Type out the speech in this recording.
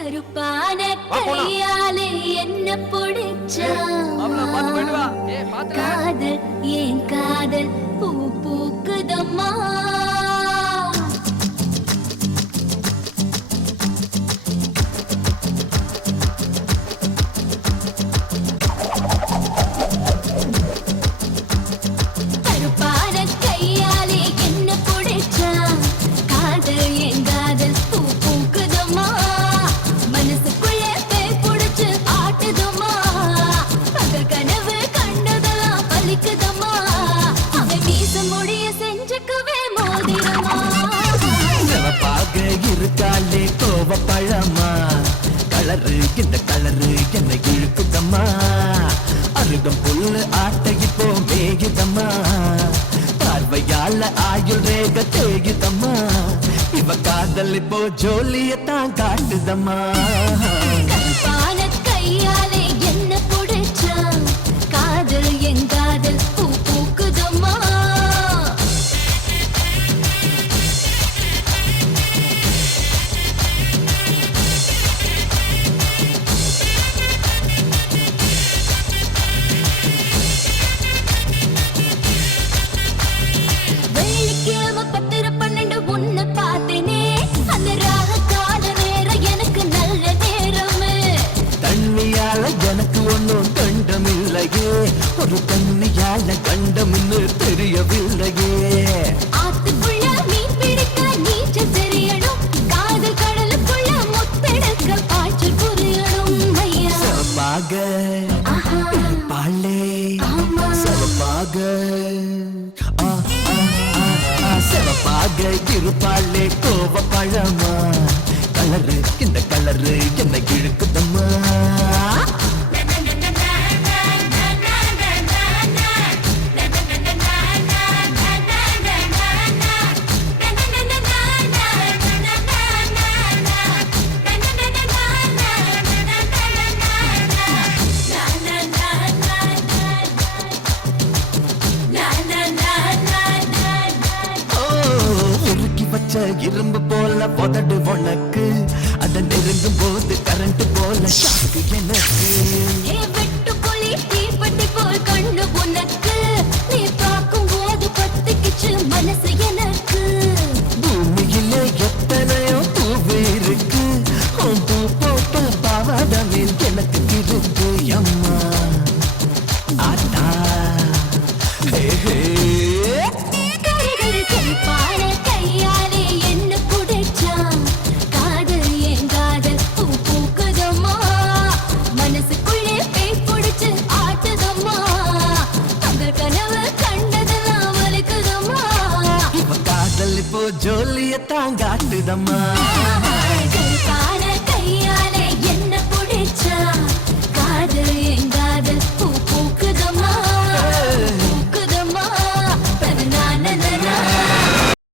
கருப்பான கையாலே என்ன புடிச்சா காதல் ஏன் காதல் பூ பூக்குதம்மா இருக்காலே கோவ பழமா கலரு இந்த கலரு என்ன இழுக்குதம்மா அருகம் புல்லு ஆட்டை இப்போ மேயுதம்மா பார்வையால ஆயுள் ரேக தேயுதம்மா இவ காதல் இப்போ ஜோலியத்தான் காட்டுதம்மா கையாலே என்ன புடிச்சா காதல் என் காதல் பூ பூக்குதம்மா எனக்கு ஒன்னும் கண்டமில்லையே ஒரு தண்ணியால கண்டம்னு தெரியவில்லையே ஆத்துக்குள்ள மீன் பிடிக்க நீச்சல் தெரியணும் காதல் கடலுக்குள்ள முத்தெடுக்க பாய்ச்சல் புரியணும் ஐயா சிறப்பாக பாலே சிறப்பாக சிறப்பாக இருப்பாளே கோவ பழமா கலரு இந்த கலரு என்ன இழுக்குதம்மா இரும்பு போல உதடு உனக்கு அத நெருங்கும் போது கரண்ட் போல ஷாக்கு எனக்கு வெட்டு புலி தீப்பட்டி போல் கண்ணு உனக்கு நீ பார்க்கும் போது பத்துக்கிச்சு மனசு எனக்கு பூமியில எத்தனையோ பூவு இருக்கு பூ போட்ட பாவாடவில் எனக்கு இருக்கு அம்மா ஆட்டா கையாலே என்ன புடிச்சா காதல் என் காதல் பூ பூக்குதம்மா மனசுக்குள்ளே பேய் புடிச்சு ஆட்டுதம்மா அந்த கனவு கண்டதெல்லாம் வலிக்குதம்மா இவ காதல் இப்போ ஜோலியத்தான் காட்டுதம்மா